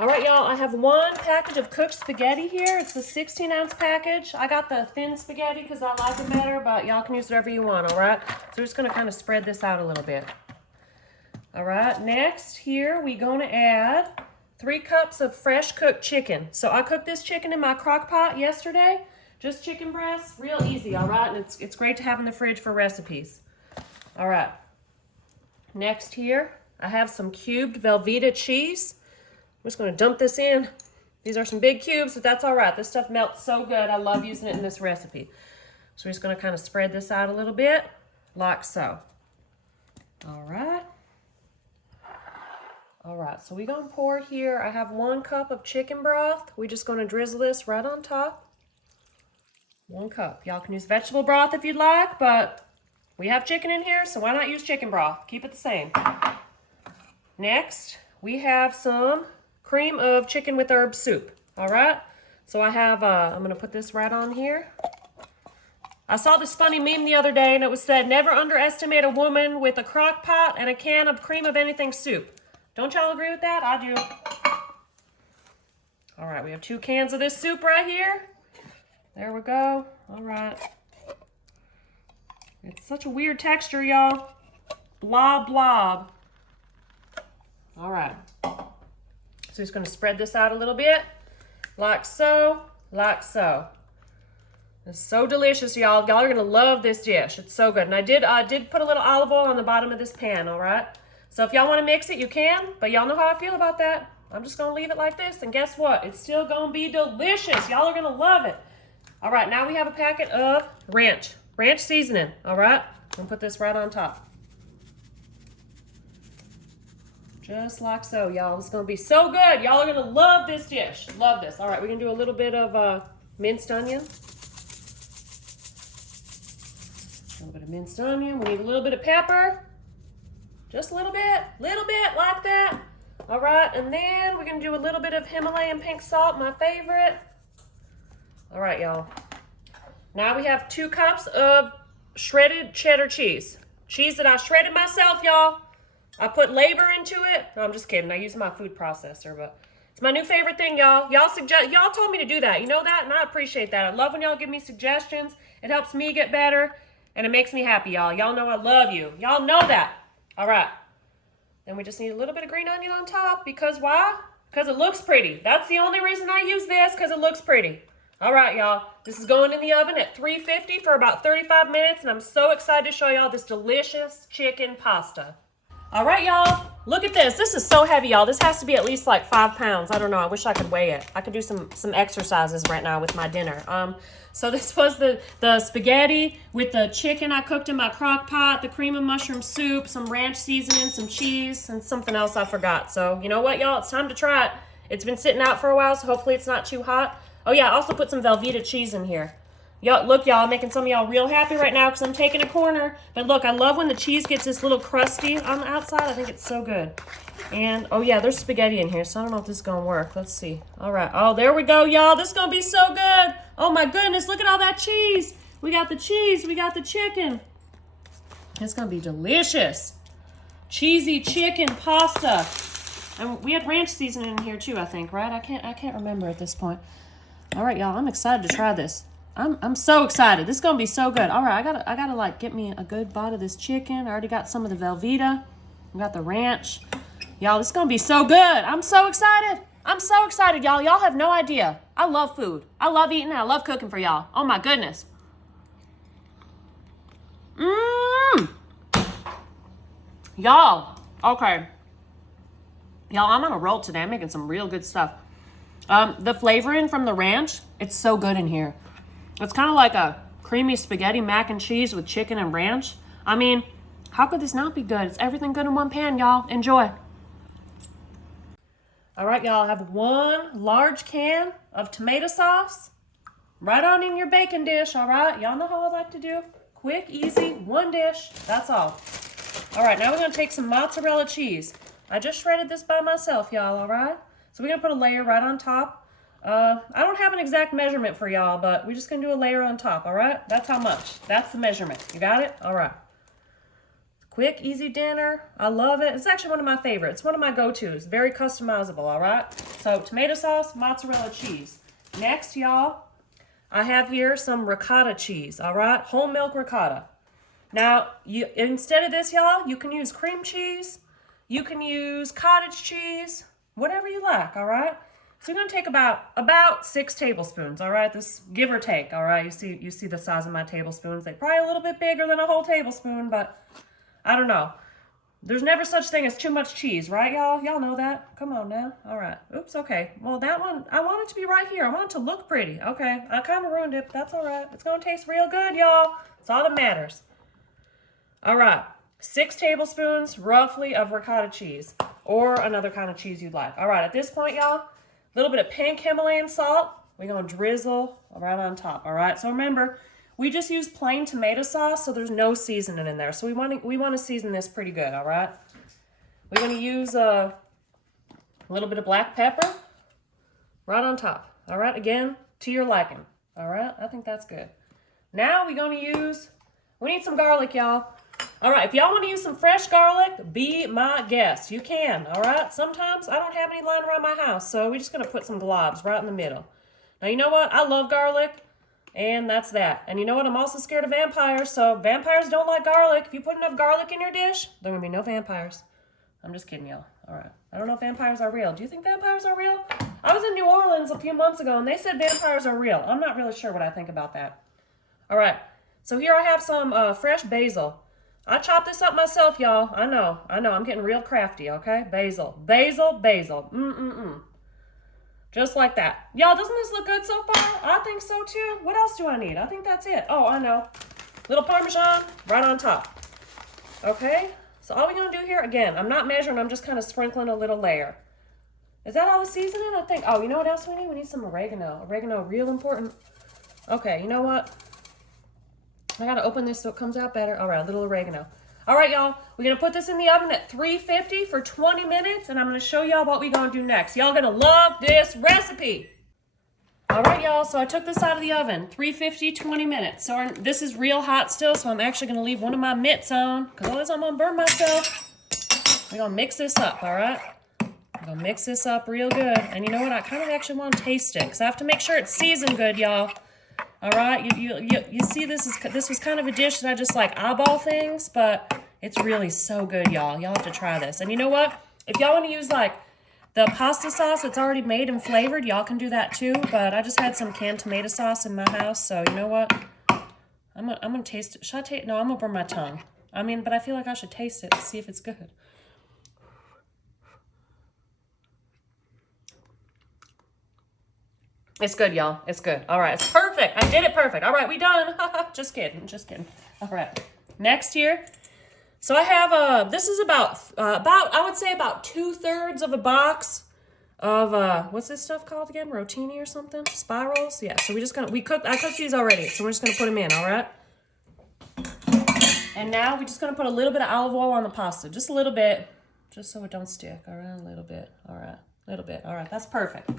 All right, y'all, I have one package of cooked spaghetti here. It's the 16-ounce package. I got the thin spaghetti because I like it better, but y'all can use whatever you want, all right? So we're just gonna kind of spread this out a little bit. All right, next here, we're gonna add 3 cups of fresh cooked chicken. So I cooked this chicken in my crock pot yesterday, just chicken breasts, real easy, all right? And it's great to have in the fridge for recipes. All right, next here, I have some cubed Velveeta cheese. I'm just going to dump this in. These are some big cubes, but that's all right. This stuff melts so good. I love using it in this recipe. So we're just going to kind of spread this out a little bit, like so. All right. All right, so we're going to pour here. I have 1 cup of chicken broth. We're just going to drizzle this right on top. 1 cup. Y'all can use vegetable broth if you'd like, but we have chicken in here, so why not use chicken broth? Keep it the same. Next, we have some cream of chicken with herb soup. All right, so I have I'm gonna put this right on here. I saw this funny meme the other day and it was said, never underestimate a woman with a crock pot and a can of cream of anything soup. Don't y'all agree with that? I do. All right, we have 2 cans of this soup right here. There we go. All right, it's such a weird texture, y'all. Blob blob. All right, so just going to spread this out a little bit, like so, like so. It's so delicious, y'all. Y'all are going to love this dish. It's so good. And I did put a little olive oil on the bottom of this pan, all right? So if y'all want to mix it, you can, but y'all know how I feel about that. I'm just going to leave it like this, and guess what? It's still going to be delicious. Y'all are going to love it. All right, now we have a packet of ranch seasoning, all right? I'm going to put this right on top. Just like so, y'all. This is going to be so good. Y'all are going to love this dish. Love this. All right, we're going to do a little bit of minced onion. A little bit of minced onion. We need a little bit of pepper. Just a little bit like that. All right, and then we're going to do a little bit of Himalayan pink salt, my favorite. All right, y'all. Now we have 2 cups of shredded cheddar cheese. Cheese that I shredded myself, y'all. I put labor into it. No, I'm just kidding. I use my food processor, but it's my new favorite thing, y'all. Y'all told me to do that. You know that? And I appreciate that. I love when y'all give me suggestions. It helps me get better, and it makes me happy, y'all. Y'all know I love you. Y'all know that. All right. Then we just need a little bit of green onion on top. Because why? Because it looks pretty. That's the only reason I use this, because it looks pretty. All right, y'all. This is going in the oven at 350 for about 35 minutes, and I'm so excited to show y'all this delicious chicken pasta. All right, y'all, look at this. This is so heavy, y'all. This has to be at least like 5 pounds. I don't know. I wish I could weigh it. I could do some exercises right now with my dinner. So this was the spaghetti with the chicken I cooked in my crock pot, the cream of mushroom soup, some ranch seasoning, some cheese, and something else I forgot. So you know what, y'all? It's time to try it. It's been sitting out for a while, so hopefully it's not too hot. Oh, yeah, I also put some Velveeta cheese in here. Y'all, look, y'all, I'm making some of y'all real happy right now because I'm taking a corner. But look, I love when the cheese gets this little crusty on the outside. I think it's so good. And, oh, yeah, there's spaghetti in here, so I don't know if this is going to work. Let's see. All right. Oh, there we go, y'all. This is going to be so good. Oh, my goodness. Look at all that cheese. We got the cheese. We got the chicken. It's going to be delicious. Cheesy chicken pasta. And we had ranch seasoning in here, too, I think, right? I can't remember at this point. All right, y'all. I'm excited to try this. I'm so excited. This is gonna be so good. All right, I gotta like get me a good bite of this chicken. I already got some of the Velveeta. I got the ranch. Y'all, this is gonna be so good. I'm so excited. I'm so excited, y'all. Y'all have no idea. I love food. I love eating and I love cooking for y'all. Oh my goodness. Y'all, okay. Y'all, I'm on a roll today. I'm making some real good stuff. The flavoring from the ranch, it's so good in here. It's kind of like a creamy spaghetti mac and cheese with chicken and ranch. I mean, how could this not be good? It's everything good in one pan, y'all. Enjoy. All right, y'all, I have 1 large can of tomato sauce right on in your bacon dish, all right? Y'all know how I like to do. Quick, easy, 1 dish, that's all. All right, now we're going to take some mozzarella cheese. I just shredded this by myself, y'all, all right? So we're going to put a layer right on top. I don't have an exact measurement for y'all, but we're just going to do a layer on top, all right? That's how much. That's the measurement. You got it? All right. Quick, easy dinner. I love it. It's actually one of my favorites. One of my go-tos. Very customizable, all right? So tomato sauce, mozzarella cheese. Next, y'all, I have here some ricotta cheese, all right? Whole milk ricotta. Now, instead of this, y'all, you can use cream cheese. You can use cottage cheese, whatever you like, all right? So you're gonna take about 6 tablespoons, all right? This give or take, all right? You see the size of my tablespoons. They're probably a little bit bigger than a whole tablespoon, but I don't know. There's never such thing as too much cheese, right, y'all? Y'all know that. Come on now. All right. Oops, okay. Well, that one, I want it to be right here. I want it to look pretty. Okay, I kind of ruined it, but that's all right. It's gonna taste real good, y'all. It's all that matters. All right. 6 tablespoons, roughly, of ricotta cheese, or another kind of cheese you'd like. All right, at this point, y'all, a little bit of pink Himalayan salt. We're going to drizzle right on top, all right? So remember, we just use plain tomato sauce, so there's no seasoning in there. So we want to season this pretty good, all right? We're going to use a little bit of black pepper right on top, all right? Again, to your liking, all right? I think that's good. Now we're going to we need some garlic, y'all. All right, if y'all want to use some fresh garlic, be my guest. You can, all right? Sometimes I don't have any lying around my house, so we're just going to put some globs right in the middle. Now, you know what? I love garlic, and that's that. And you know what? I'm also scared of vampires, so vampires don't like garlic. If you put enough garlic in your dish, there will be no vampires. I'm just kidding, y'all. All right. I don't know if vampires are real. Do you think vampires are real? I was in New Orleans a few months ago, and they said vampires are real. I'm not really sure what I think about that. All right. So here I have some fresh basil. I chopped this up myself, y'all. I know. I'm getting real crafty, okay? Basil. Just like that. Y'all, doesn't this look good so far? I think so, too. What else do I need? I think that's it. Oh, I know. Little Parmesan right on top. Okay? So all we're going to do here, again, I'm not measuring. I'm just kind of sprinkling a little layer. Is that all the seasoning? I think. Oh, you know what else we need? We need some oregano. Oregano, real important. Okay, you know what? I gotta open this so it comes out better. All right, a little oregano. All right, y'all, we're gonna put this in the oven at 350 for 20 minutes, and I'm gonna show y'all what we're gonna do next. Y'all gonna love this recipe. All right, y'all, so I took this out of the oven, 350, 20 minutes. So this is real hot still, so I'm actually gonna leave one of my mitts on, because otherwise I'm gonna burn myself. We're gonna mix this up, all right? I'm gonna mix this up real good. And you know what, I kind of actually wanna taste it, because I have to make sure it's seasoned good, y'all. All right, you see this was kind of a dish that I just like eyeball things, but it's really so good, y'all. Y'all have to try this. And you know what? If y'all want to use like the pasta sauce that's already made and flavored, y'all can do that too. But I just had some canned tomato sauce in my house, so you know what? I'm gonna taste it. Should I taste? No, I'm gonna burn my tongue. I mean, but I feel like I should taste it to see if it's good. It's good, y'all. It's good. All right. It's perfect. I did it perfect. All right. We done. Just kidding. Just kidding. All right. Next here. So I have, this is about, I would say about 2/3 of a box of, what's this stuff called again? Rotini or something? Spirals? Yeah. So I cooked these already. So we're just going to put them in. All right. And now we're just going to put a little bit of olive oil on the pasta. Just a little bit. Just so it don't stick. All right. A little bit. All right. A little bit. All right. That's perfect.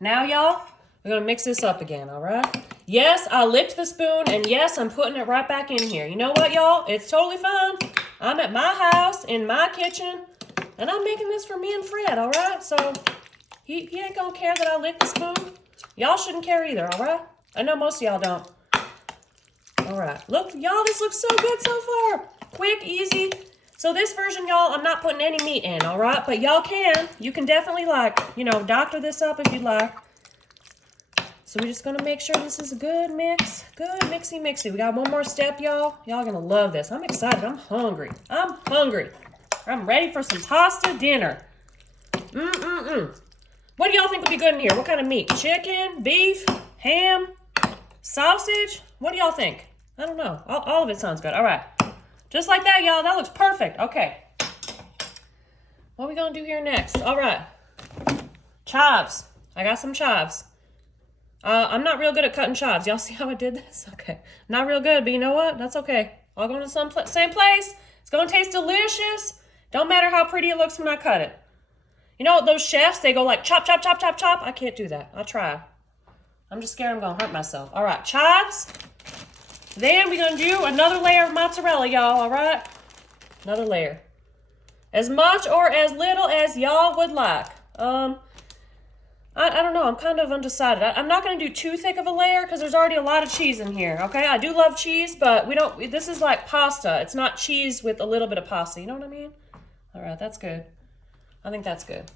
Now, y'all. We're going to mix this up again, all right? Yes, I licked the spoon, and yes, I'm putting it right back in here. You know what, y'all? It's totally fine. I'm at my house, in my kitchen, and I'm making this for me and Fred, all right? So he ain't going to care that I licked the spoon. Y'all shouldn't care either, all right? I know most of y'all don't. All right. Look, y'all, this looks so good so far. Quick, easy. So this version, y'all, I'm not putting any meat in, all right? But y'all can. You can definitely, like, you know, doctor this up if you'd like. So we're just going to make sure this is a good mix. Good mixy. We got one more step, y'all. Y'all going to love this. I'm excited. I'm hungry. I'm ready for some pasta dinner. What do y'all think would be good in here? What kind of meat? Chicken, beef, ham, sausage? What do y'all think? I don't know. All of it sounds good. All right. Just like that, y'all. That looks perfect. Okay. What are we going to do here next? All right. Chives. I got some chives. I'm not real good at cutting chives. Y'all see how I did this? Okay. Not real good, but you know what? That's okay. I'll go to the same place. It's going to taste delicious. Don't matter how pretty it looks when I cut it. You know, those chefs, they go like chop, chop, chop, chop, chop. I can't do that. I'll try. I'm just scared I'm going to hurt myself. All right, chives. Then we're going to do another layer of mozzarella, y'all, all right? Another layer. As much or as little as y'all would like. I don't know. I'm kind of undecided. I'm not going to do too thick of a layer because there's already a lot of cheese in here, okay? I do love cheese, but this is like pasta. It's not cheese with a little bit of pasta. You know what I mean? All right, that's good. I think that's good.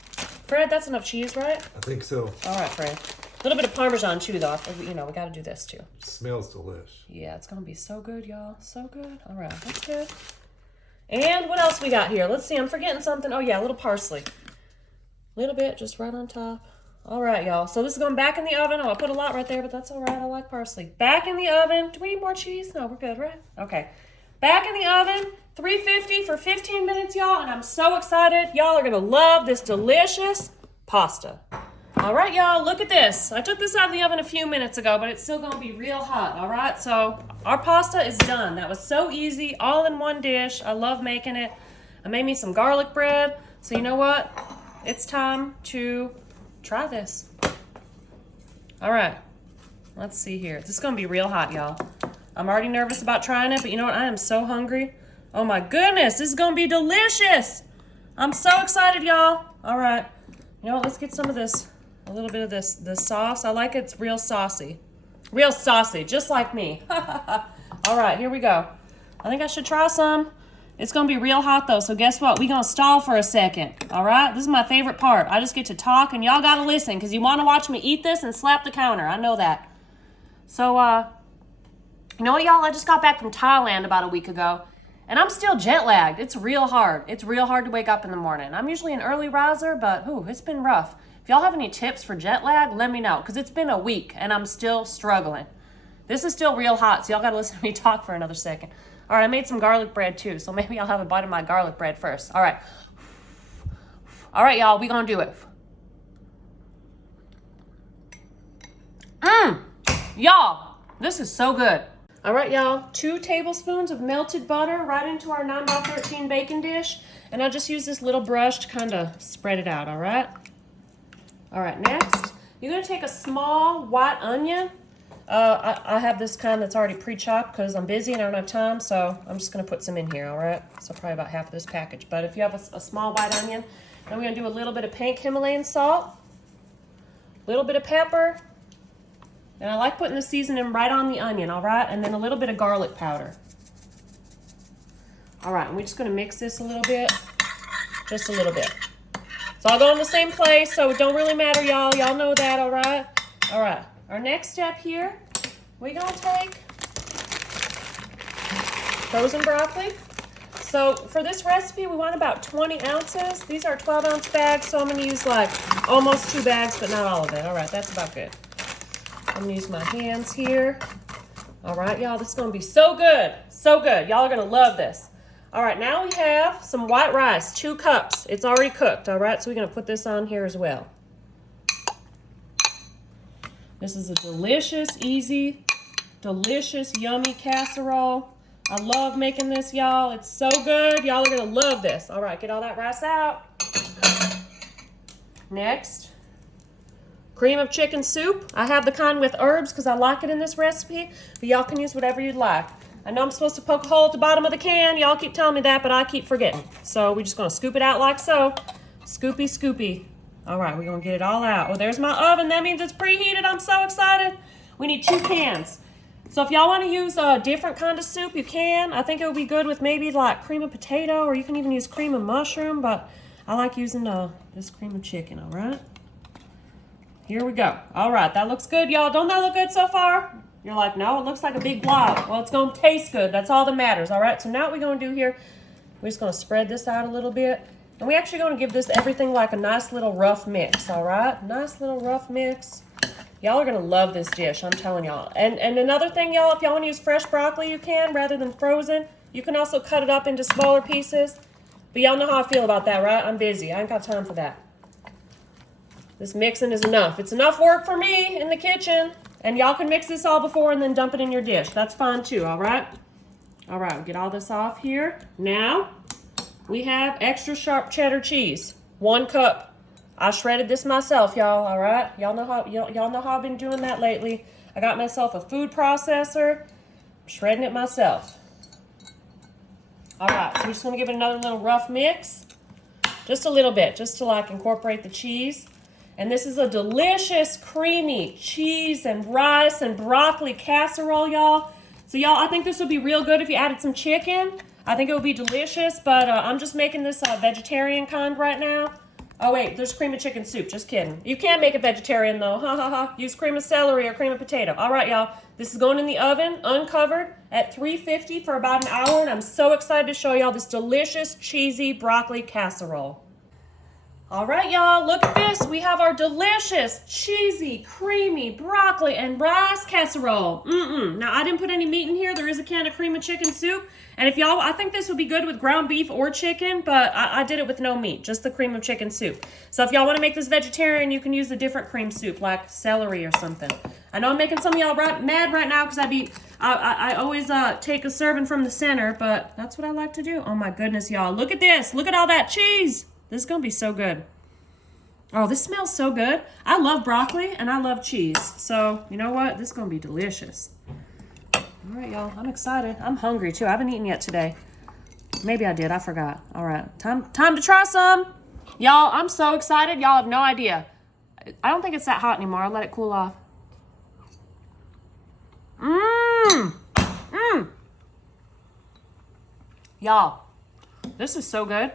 Fred, that's enough cheese, right? I think so. All right, Fred. A little bit of Parmesan too, though. You know, we got to do this too. It smells delish. Yeah, it's going to be so good, y'all. So good. All right, that's good. And what else we got here? Let's see. I'm forgetting something. Oh, yeah, a little parsley. A little bit, just right on top. All right, y'all. So this is going back in the oven. Oh, I put a lot right there, but that's all right. I like parsley. Back in the oven. Do we need more cheese? No, we're good, right? Okay. Back in the oven, 350 for 15 minutes, y'all. And I'm so excited. Y'all are going to love this delicious pasta. All right, y'all. Look at this. I took this out of the oven a few minutes ago, but it's still going to be real hot. All right. So our pasta is done. That was so easy. All in one dish. I love making it. I made me some garlic bread. So you know what? It's time to try this. All right, let's see here. This is gonna be real hot, y'all. I'm already nervous about trying it, but you know what? I am so hungry. Oh my goodness, this is gonna be delicious. I'm so excited, y'all. All right, you know what? Let's get some of this, a little bit of this sauce. I like it. It's real saucy. Real saucy, just like me. All right, here we go. I think I should try some. It's going to be real hot, though, so guess what? We're going to stall for a second, all right? This is my favorite part. I just get to talk, and y'all got to listen, because you want to watch me eat this and slap the counter. I know that. So, you know what, y'all? I just got back from Thailand about a week ago, and I'm still jet lagged. It's real hard. It's real hard to wake up in the morning. I'm usually an early riser, but, it's been rough. If y'all have any tips for jet lag, let me know, because it's been a week, and I'm still struggling. This is still real hot, so y'all got to listen to me talk for another second. All right, I made some garlic bread too, so maybe I'll have a bite of my garlic bread first. All right. All right, y'all, we gonna do it. Y'all, this is so good. All right, y'all, 2 tablespoons of melted butter right into our 9x13 bacon dish, and I just use this little brush to kind of spread it out, all right? All right, next, you're gonna take a small white onion. I have this kind that's already pre-chopped because I'm busy and I don't have time, so I'm just going to put some in here, all right? So probably about half of this package. But if you have a small white onion, then we're going to do a little bit of pink Himalayan salt, a little bit of pepper, and I like putting the seasoning right on the onion, all right? And then a little bit of garlic powder. All right, and we're just going to mix this a little bit, just a little bit. It's all going in the same place, so it don't really matter, y'all. Y'all know that, all right? All right. Our next step here, we're going to take frozen broccoli. So for this recipe, we want about 20 ounces. These are 12-ounce bags, so I'm going to use like almost 2 bags, but not all of it. All right, that's about good. I'm going to use my hands here. All right, y'all, this is going to be so good. So good. Y'all are going to love this. All right, now we have some white rice, 2 cups. It's already cooked, all right? So we're going to put this on here as well. This is a delicious, easy, delicious, yummy casserole. I love making this, y'all. It's so good. Y'all are going to love this. All right, get all that rice out. Next, cream of chicken soup. I have the kind with herbs because I like it in this recipe, but y'all can use whatever you'd like. I know I'm supposed to poke a hole at the bottom of the can. Y'all keep telling me that, but I keep forgetting. So we're just going to scoop it out like so. Scoopy, scoopy. All right, we're going to get it all out. Oh, there's my oven. That means it's preheated. I'm so excited. We need 2 cans. So if y'all want to use a different kind of soup, you can. I think it would be good with maybe like cream of potato, or you can even use cream of mushroom, but I like using this cream of chicken, all right? Here we go. All right, that looks good, y'all. Don't that look good so far? You're like, no, it looks like a big blob. Well, it's going to taste good. That's all that matters, all right? So now what we're going to do here, we're just going to spread this out a little bit. And we're actually going to give this everything like a nice little rough mix, all right? Nice little rough mix. Y'all are going to love this dish, I'm telling y'all. And another thing, y'all, if y'all want to use fresh broccoli, you can, rather than frozen. You can also cut it up into smaller pieces. But y'all know how I feel about that, right? I'm busy. I ain't got time for that. This mixing is enough. It's enough work for me in the kitchen. And y'all can mix this all before and then dump it in your dish. That's fine too, all right? All right, we'll get all this off here. Now, we have extra sharp cheddar cheese, 1 cup. I shredded this myself, y'all, all right? Y'all know how I've been doing that lately. I got myself a food processor. I'm shredding it myself. All right, so we're just gonna give it another little rough mix. Just a little bit, just to like incorporate the cheese. And this is a delicious, creamy cheese and rice and broccoli casserole, y'all. So y'all, I think this would be real good if you added some chicken. I think it would be delicious, but I'm just making this vegetarian kind right now. Oh wait, there's cream of chicken soup, just kidding. You can make it vegetarian though, ha ha ha. Use cream of celery or cream of potato. All right, y'all, this is going in the oven, uncovered, at 350 for about an hour, and I'm so excited to show y'all this delicious, cheesy broccoli casserole. All right, y'all, look at this. We have our delicious, cheesy, creamy broccoli and rice casserole. Now, I didn't put any meat in here. There is a can of cream of chicken soup. And if y'all, I think this would be good with ground beef or chicken, but I did it with no meat, just the cream of chicken soup. So if y'all want to make this vegetarian, you can use a different cream soup, like celery or something. I know I'm making some of y'all mad right now because I always take a serving from the center, but that's what I like to do. Oh my goodness, y'all. Look at this. Look at all that cheese. This is going to be so good. Oh, this smells so good. I love broccoli and I love cheese. So, you know what? This is going to be delicious. All right, y'all. I'm excited. I'm hungry, too. I haven't eaten yet today. Maybe I did. I forgot. All right. Time to try some. Y'all, I'm so excited. Y'all have no idea. I don't think it's that hot anymore. I'll let it cool off. Y'all, this is so good.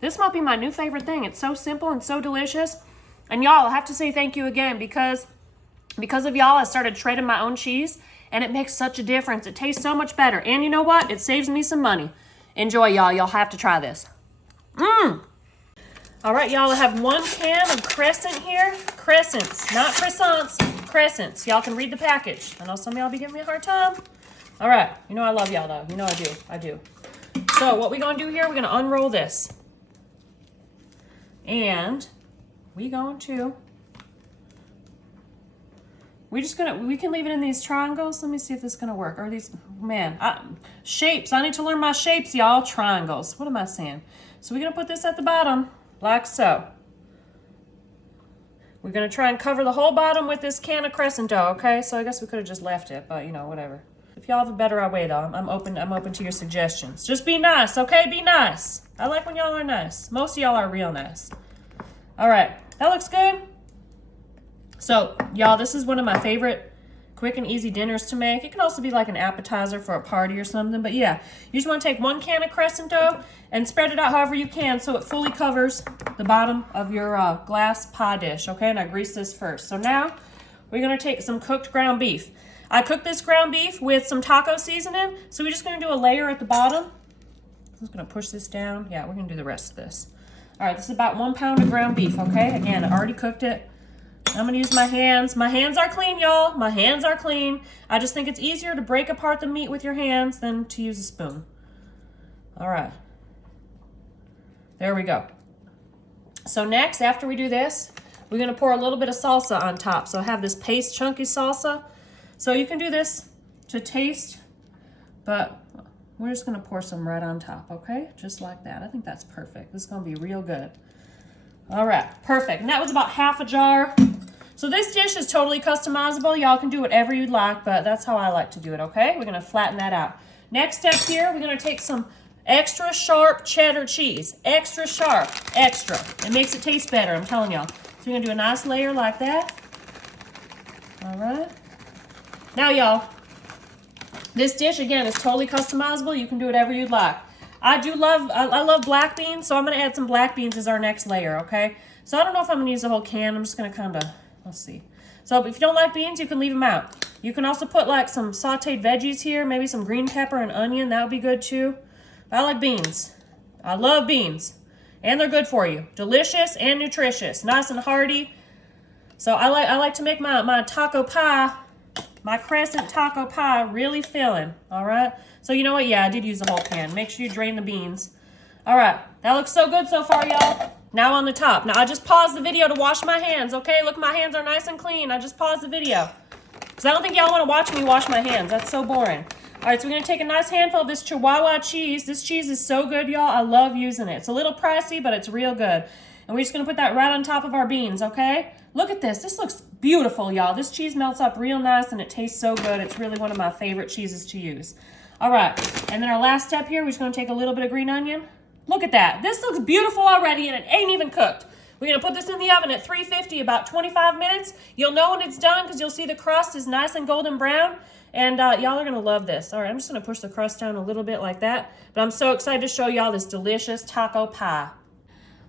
This might be my new favorite thing. It's so simple and so delicious. And y'all, I have to say thank you again because of y'all, I started shredding my own cheese and it makes such a difference. It tastes so much better. And you know what? It saves me some money. Enjoy, y'all. Y'all have to try this. All right, y'all, I have 1 can of Crescent here. Crescents, not croissants, Crescents. Y'all can read the package. I know some of y'all be giving me a hard time. All right, you know I love y'all though. You know I do. So what we gonna do here, we're gonna unroll this. And we can leave it in these triangles. Let me see if this is gonna work. Or these, shapes. I need to learn my shapes, y'all. Triangles. What am I saying? So we're gonna put this at the bottom, like so. We're gonna try and cover the whole bottom with this can of Crescent dough, okay? So I guess we could have just left it, but you know, whatever. If y'all have a better way though, I'm open to your suggestions. Just be nice, okay? Be nice. I like when y'all are nice. Most of y'all are real nice. All right, that looks good. So, y'all, this is one of my favorite quick and easy dinners to make. It can also be like an appetizer for a party or something. But yeah, you just want to take 1 can of Crescent dough and spread it out however you can so it fully covers the bottom of your glass pie dish, okay? And I grease this first. So now we're going to take some cooked ground beef. I cooked this ground beef with some taco seasoning, so we're just going to do a layer at the bottom. I'm just going to push this down. Yeah, we're going to do the rest of this. All right, this is about 1 pound of ground beef, okay? Again, I already cooked it. I'm going to use my hands. My hands are clean, y'all. My hands are clean. I just think it's easier to break apart the meat with your hands than to use a spoon. All right. There we go. So next, after we do this, we're going to pour a little bit of salsa on top. So I have this paste chunky salsa. So you can do this to taste, but we're just gonna pour some right on top, okay? Just like that. I think that's perfect. This is gonna be real good. All right, perfect. And that was about half a jar. So this dish is totally customizable. Y'all can do whatever you'd like, but that's how I like to do it, okay? We're gonna flatten that out. Next step here, we're gonna take some extra sharp cheddar cheese. Extra sharp, extra. It makes it taste better, I'm telling y'all. So we're gonna do a nice layer like that. All right. Now, y'all, this dish, again, is totally customizable. You can do whatever you'd like. I love black beans, so I'm going to add some black beans as our next layer, okay? So I don't know if I'm going to use the whole can. I'm just going to kind of, let's see. So if you don't like beans, you can leave them out. You can also put, like, some sauteed veggies here, maybe some green pepper and onion. That would be good, too. But I like beans. I love beans. And they're good for you. Delicious and nutritious. Nice and hearty. So I like to make my taco pie, my Crescent taco pie, really filling, all right? So you know what? Yeah, I did use the whole can. Make sure you drain the beans. All right, that looks so good so far, y'all. Now on the top. Now I just paused the video to wash my hands, okay? Look, my hands are nice and clean. I just paused the video. Because I don't think y'all want to watch me wash my hands. That's so boring. All right, so we're going to take a nice handful of this Chihuahua cheese. This cheese is so good, y'all. I love using it. It's a little pricey, but it's real good. And we're just going to put that right on top of our beans, okay? Look at this. This looks beautiful, y'all. This cheese melts up real nice, and it tastes so good. It's really one of my favorite cheeses to use. All right, and then our last step here, we're just gonna take a little bit of green onion. Look at that. This looks beautiful already and it ain't even cooked. We're gonna put this in the oven at 350 about 25 minutes. You'll know when it's done because you'll see the crust is nice and golden brown. And y'all are gonna love this. All right, I'm just gonna push the crust down a little bit like that. But I'm so excited to show y'all this delicious taco pie.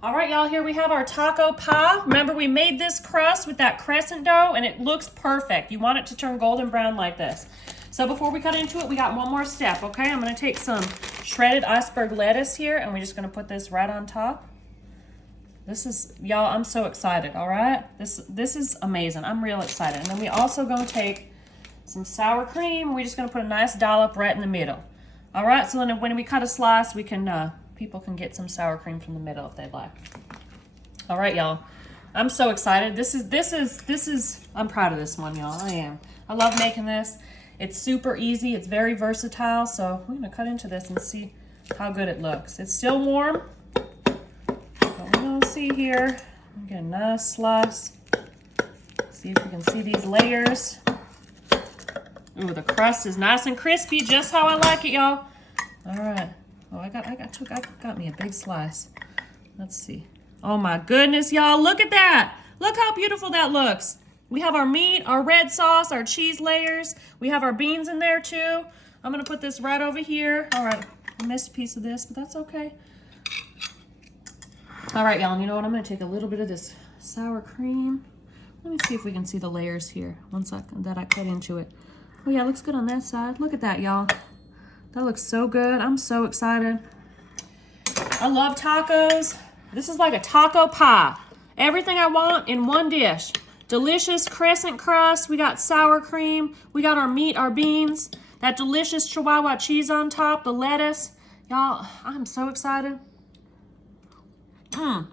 All right, y'all, here we have our taco pie. Remember, we made this crust with that crescent dough and it looks perfect. You want it to turn golden brown like this. So before we cut into it, we got one more step, okay? I'm gonna take some shredded iceberg lettuce here and we're just gonna put this right on top. This is, y'all, I'm so excited, all right? This is amazing. I'm real excited. And then we also gonna take some sour cream. We're just gonna put a nice dollop right in the middle. All right, so then when we cut a slice, we can, people can get some sour cream from the middle if they'd like. All right, y'all, I'm so excited. This is, I'm proud of this one, y'all, I am. I love making this. It's super easy, it's very versatile, so we're gonna cut into this and see how good it looks. It's still warm, but we're gonna see here. Get a nice slice. See if we can see these layers. Ooh, the crust is nice and crispy, just how I like it, y'all. All right. Oh, I got me a big slice. Let's see. Oh my goodness, y'all, look at that. Look how beautiful that looks. We have our meat, our red sauce, our cheese layers. We have our beans in there too. I'm gonna put this right over here. All right, I missed a piece of this, but that's okay. All right, y'all, and you know what? I'm gonna take a little bit of this sour cream. Let me see if we can see the layers here once that I cut into it. Oh yeah, it looks good on that side. Look at that, y'all. That looks so good. I'm so excited. I love tacos. This is like a taco pie. Everything I want in one dish. Delicious crescent crust. We got sour cream. We got our meat, our beans. That delicious Chihuahua cheese on top, the lettuce. Y'all, I'm so excited. Mmm.